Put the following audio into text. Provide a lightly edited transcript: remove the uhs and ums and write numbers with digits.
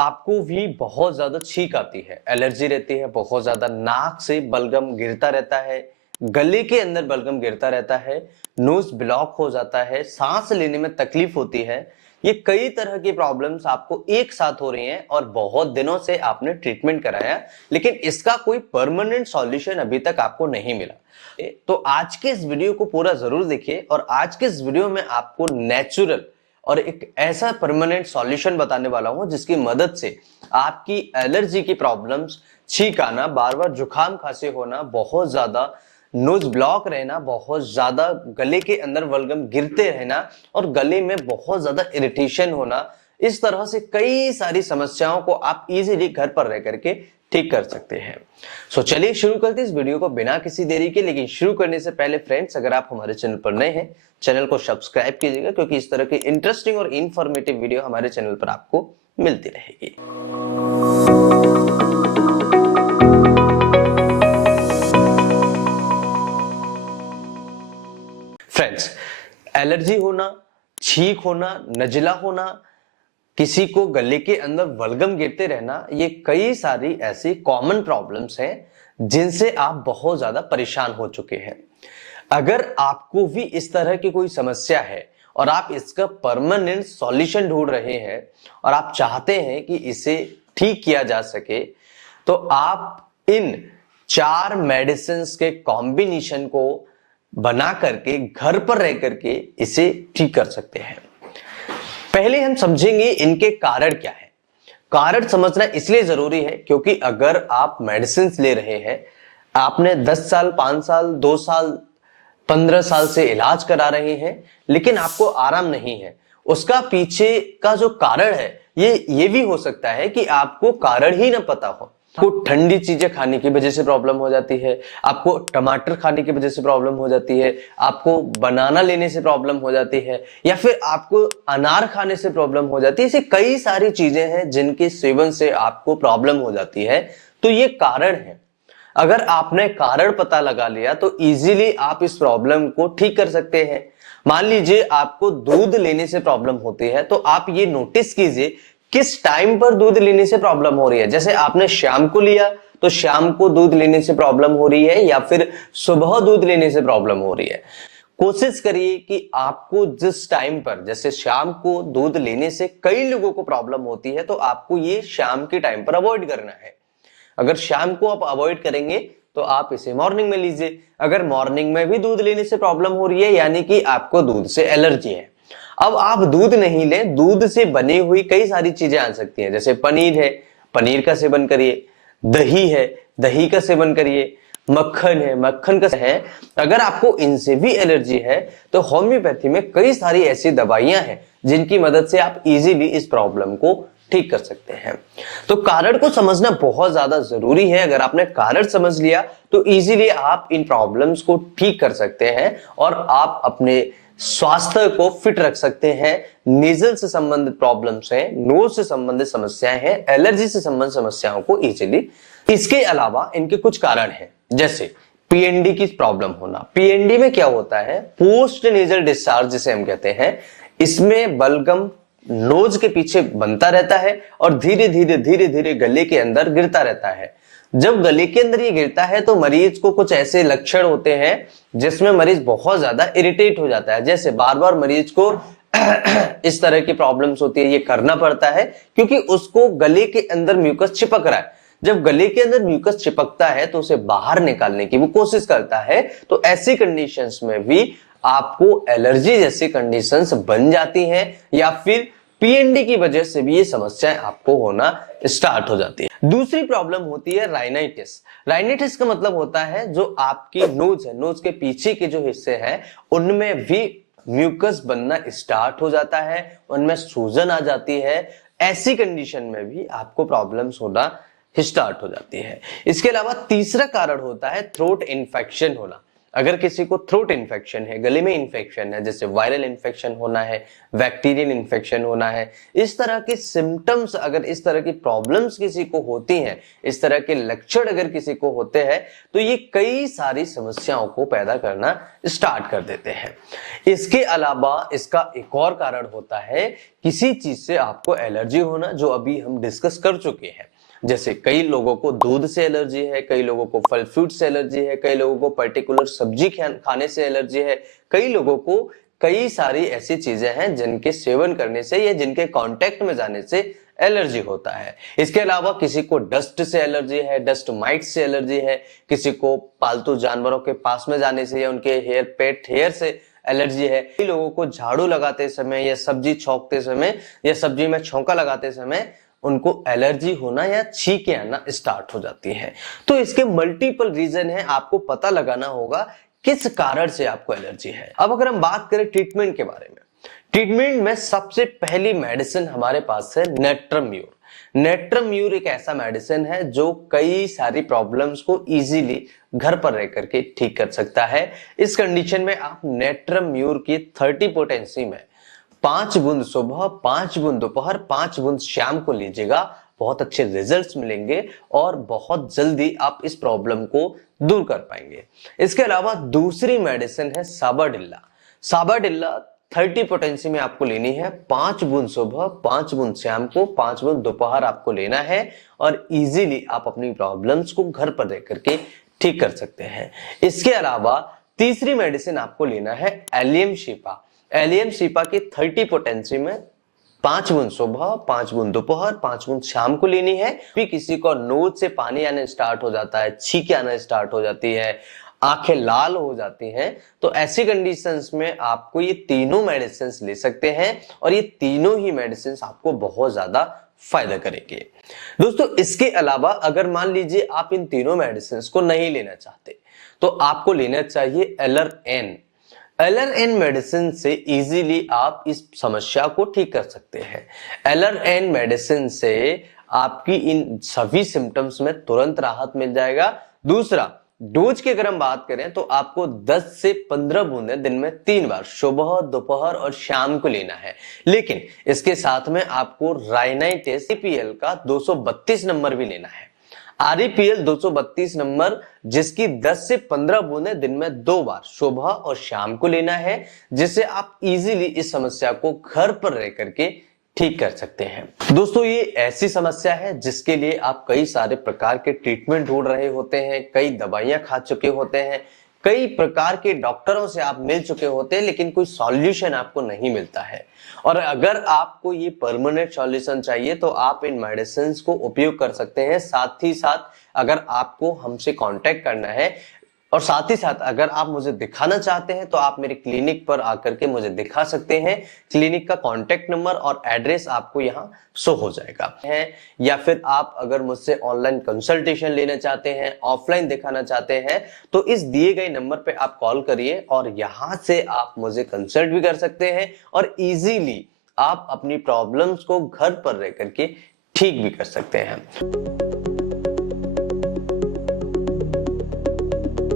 आपको भी बहुत ज्यादा छींक आती है, एलर्जी रहती है, बहुत ज्यादा नाक से बलगम गिरता रहता है, गले के अंदर बलगम गिरता रहता है, नोज ब्लॉक हो जाता है, सांस लेने में तकलीफ होती है। ये कई तरह की प्रॉब्लम्स आपको एक साथ हो रही हैं और बहुत दिनों से आपने ट्रीटमेंट कराया, लेकिन इसका कोई परमानेंट सॉल्यूशन अभी तक आपको नहीं मिला। तो आज के इस वीडियो को पूरा जरूर देखिए और आज के इस वीडियो में आपको नेचुरल और एक ऐसा परमानेंट सॉल्यूशन बताने वाला हूं जिसकी मदद से आपकी एलर्जी की प्रॉब्लम्स, छींक आना, बार बार जुकाम खांसी होना, बहुत ज्यादा नोज ब्लॉक रहना, बहुत ज्यादा गले के अंदर बलगम गिरते रहना और गले में बहुत ज्यादा इरिटेशन होना, इस तरह से कई सारी समस्याओं को आप इजीली घर पर रह करके ठीक कर सकते हैं। सो चलिए शुरू करते हैं इस वीडियो को बिना किसी देरी के। लेकिन शुरू करने से पहले फ्रेंड्स, अगर आप हमारे चैनल पर नए हैं, चैनल को सब्सक्राइब कीजिएगा क्योंकि इस तरह की इंटरेस्टिंग और इंफॉर्मेटिव वीडियो हमारे चैनल पर आपको मिलती रहेगी। फ्रेंड्स, एलर्जी होना, छींक होना, नजला होना, किसी को गले के अंदर बलगम गिरते रहना, ये कई सारी ऐसी कॉमन प्रॉब्लम्स हैं जिनसे आप बहुत ज्यादा परेशान हो चुके हैं। अगर आपको भी इस तरह की कोई समस्या है और आप इसका परमानेंट सॉल्यूशन ढूंढ रहे हैं और आप चाहते हैं कि इसे ठीक किया जा सके, तो आप इन 4 मेडिसिन के कॉम्बिनेशन को बना करके घर पर रह करके इसे ठीक कर सकते हैं। पहले हम समझेंगे इनके कारण क्या है। कारण समझना इसलिए जरूरी है क्योंकि अगर आप मेडिसिन ले रहे हैं, आपने 10 साल, 5 साल, 2 साल, 15 साल से इलाज करा रहे हैं, लेकिन आपको आराम नहीं है, उसका पीछे का जो कारण है ये भी हो सकता है कि आपको कारण ही ना पता हो। आपको ठंडी चीजें खाने की वजह से प्रॉब्लम हो जाती है, आपको टमाटर खाने की वजह से प्रॉब्लम हो जाती है, आपको बनाना लेने से प्रॉब्लम हो जाती है, या फिर आपको अनार खाने से प्रॉब्लम हो जाती है। ऐसी कई सारी चीजें हैं जिनके सेवन से आपको प्रॉब्लम हो जाती है। तो ये कारण है। अगर आपने कारण पता लगा लिया तो इजीली आप इस प्रॉब्लम को ठीक कर सकते हैं। मान लीजिए आपको दूध लेने से प्रॉब्लम होती है, तो आप ये नोटिस कीजिए किस टाइम पर दूध लेने से प्रॉब्लम हो रही है। जैसे आपने शाम को लिया तो शाम को दूध लेने से प्रॉब्लम हो रही है, या फिर सुबह दूध लेने से प्रॉब्लम हो रही है। कोशिश करिए कि आपको जिस टाइम पर, जैसे शाम को दूध लेने से कई लोगों को प्रॉब्लम होती है, तो आपको ये शाम के टाइम पर अवॉइड करना है। अगर शाम को आप अवॉइड करेंगे तो आप इसे मॉर्निंग में लीजिए। अगर मॉर्निंग में भी दूध लेने से प्रॉब्लम हो रही है, यानी कि आपको दूध से एलर्जी है, अब आप दूध नहीं लें, दूध से बनी हुई कई सारी चीजें आ सकती हैं। जैसे पनीर है, पनीर का सेवन करिए, दही है, दही का सेवन करिए, मक्खन है, मक्खन का है। अगर आपको इनसे भी एलर्जी है तो होम्योपैथी में कई सारी ऐसी दवाइयां हैं जिनकी मदद से आप इजीली इस प्रॉब्लम को ठीक कर सकते हैं। तो कारण को समझना बहुत ज्यादा जरूरी है। अगर आपने कारण समझ लिया तो इजीली आप इन प्रॉब्लम्स को ठीक कर सकते हैं और आप अपने स्वास्थ्य को फिट रख सकते हैं। नेजल से संबंधित प्रॉब्लम्स हैं, नोज से संबंधित समस्याएं हैं, एलर्जी से संबंधित समस्याओं को इजीली। इसके अलावा इनके कुछ कारण हैं, जैसे पीएनडी की प्रॉब्लम होना। पीएनडी में क्या होता है, पोस्ट नेजल डिस्चार्ज जिसे हम कहते हैं, इसमें बलगम नोज के पीछे बनता रहता है और धीरे धीरे गले के अंदर गिरता रहता है। जब गले के अंदर ये गिरता है तो मरीज को कुछ ऐसे लक्षण होते हैं जिसमें मरीज बहुत ज्यादा इरिटेट हो जाता है। जैसे बार बार मरीज को इस तरह की प्रॉब्लम्स होती है, ये करना पड़ता है क्योंकि उसको गले के अंदर म्यूकस चिपक रहा है। जब गले के अंदर म्यूकस चिपकता है तो उसे बाहर निकालने की वो कोशिश करता है। तो ऐसी कंडीशंस में भी आपको एलर्जी जैसी कंडीशंस बन जाती हैं, या फिर पीएनडी की वजह से भी ये समस्याएं आपको होना स्टार्ट हो जाती है। दूसरी प्रॉब्लम होती है राइनाइटिस। राइनाइटिस का मतलब होता है जो आपकी नोज है, नोज के पीछे के जो हिस्से हैं उनमें भी म्यूकस बनना स्टार्ट हो जाता है, उनमें सूजन आ जाती है। ऐसी कंडीशन में भी आपको प्रॉब्लम्स होना स्टार्ट हो जाती है। इसके अलावा तीसरा कारण होता है थ्रोट इन्फेक्शन होना। अगर किसी को थ्रोट इन्फेक्शन है, गले में इन्फेक्शन है, जैसे वायरल इन्फेक्शन होना है, बैक्टीरियल इन्फेक्शन होना है, इस तरह के सिम्टम्स, अगर इस तरह की प्रॉब्लम्स किसी को होती हैं, इस तरह के लक्षण अगर किसी को होते हैं, तो ये कई सारी समस्याओं को पैदा करना स्टार्ट कर देते हैं। इसके अलावा इसका एक और कारण होता है किसी चीज से आपको एलर्जी होना, जो अभी हम डिस्कस कर चुके हैं। जैसे कई लोगों को दूध से एलर्जी है, कई लोगों को फल फ्रूट से एलर्जी है, कई लोगों को पर्टिकुलर सब्जी खाने से एलर्जी है, कई लोगों को कई सारी ऐसी चीजें हैं जिनके सेवन करने से या जिनके कांटेक्ट में जाने से एलर्जी होता है। इसके अलावा किसी को डस्ट से एलर्जी है, डस्ट माइट से एलर्जी है, किसी को पालतू जानवरों के पास में जाने से या उनके पेट हेयर से एलर्जी है, कई लोगों को झाड़ू लगाते समय या सब्जी छौंकते समय या सब्जी में छौंका लगाते समय उनको एलर्जी होना या छींकें आना स्टार्ट हो जाती है। तो इसके मल्टीपल रीजन है, आपको पता लगाना होगा किस कारण से आपको एलर्जी है। अब अगर हम बात करें ट्रीटमेंट के बारे में, ट्रीटमेंट में सबसे पहली मेडिसिन हमारे पास है नेट्रम्यूर। नेट्रम्यूर एक ऐसा मेडिसिन है जो कई सारी प्रॉब्लम्स को इजीली घर पर रह करके ठीक कर सकता है। इस कंडीशन में आप नेट्रम्यूर की 30 पोटेंसी में 5 बूंद सुबह, 5 बूंद दोपहर, 5 बूंद शाम को लीजिएगा, बहुत अच्छे रिजल्ट्स मिलेंगे और बहुत जल्दी आप इस प्रॉब्लम को दूर कर पाएंगे। इसके अलावा दूसरी मेडिसिन है साबाडिल्ला। साबाडिल्ला 30 पोटेंसी में आपको लेनी है, 5 बूंद सुबह, 5 बूंद शाम को, 5 बूंद दोपहर आपको लेना है और इजीली आप अपनी प्रॉब्लम्स को घर पर रह करके ठीक कर सकते हैं। इसके अलावा तीसरी मेडिसिन आपको लेना है एलियम शीपा। एलियम शीपा की 30 पोटेंसी में 5 बूंद सुबह, 5 बूंद दोपहर, 5 बूंद शाम को लेनी है। भी किसी को नोज से पानी आने स्टार्ट हो जाता है, छींकें आना स्टार्ट हो जाती है, आंखें लाल हो जाती हैं, तो ऐसी कंडीशंस में आपको ये तीनों मेडिसिन ले सकते हैं और ये तीनों ही मेडिसिन आपको बहुत ज्यादा फायदा करेंगे। दोस्तों इसके अलावा अगर मान लीजिए आप इन तीनों मेडिसिन को नहीं लेना चाहते, तो आपको लेना चाहिए एलआरएन। एलआरएन मेडिसिन से इजीली आप इस समस्या को ठीक कर सकते हैं। एलआरएन मेडिसिन से आपकी इन सभी सिम्टम्स में तुरंत राहत मिल जाएगा। दूसरा, डोज की अगर हम बात करें तो आपको 10 से 15 बूंदें दिन में 3 बार सुबह, दोपहर और शाम को लेना है। लेकिन इसके साथ में आपको राइनाइटिस आरईपीएल का 232 नंबर भी लेना है। आरईपीएल 232 नंबर जिसकी 10 से 15 बूंदें दिन में 2 बार सुबह और शाम को लेना है, जिससे आप इजीली इस समस्या को घर पर रह करके ठीक कर सकते हैं। दोस्तों ये ऐसी समस्या है जिसके लिए आप कई सारे प्रकार के ट्रीटमेंट ढूंढ रहे होते हैं, कई दवाइयां खा चुके होते हैं, कई प्रकार के डॉक्टरों से आप मिल चुके होते हैं, लेकिन कोई सॉल्यूशन आपको नहीं मिलता है। और अगर आपको ये परमानेंट सॉल्यूशन चाहिए तो आप इन मेडिसिन को उपयोग कर सकते हैं। साथ ही साथ अगर आपको हमसे कांटेक्ट करना है और साथ ही साथ अगर आप मुझे दिखाना चाहते हैं तो आप मेरे क्लिनिक पर आकर के मुझे दिखा सकते हैं। क्लिनिक का कांटेक्ट नंबर और एड्रेस आपको यहाँ शो हो जाएगा है। या फिर आप अगर मुझसे ऑनलाइन कंसल्टेशन लेना चाहते हैं, ऑफलाइन दिखाना चाहते हैं, तो इस दिए गए नंबर पे आप कॉल करिए और यहाँ से आप मुझे कंसल्ट भी कर सकते हैं और इजीली आप अपनी प्रॉब्लम्स को घर पर रह करके ठीक भी कर सकते हैं।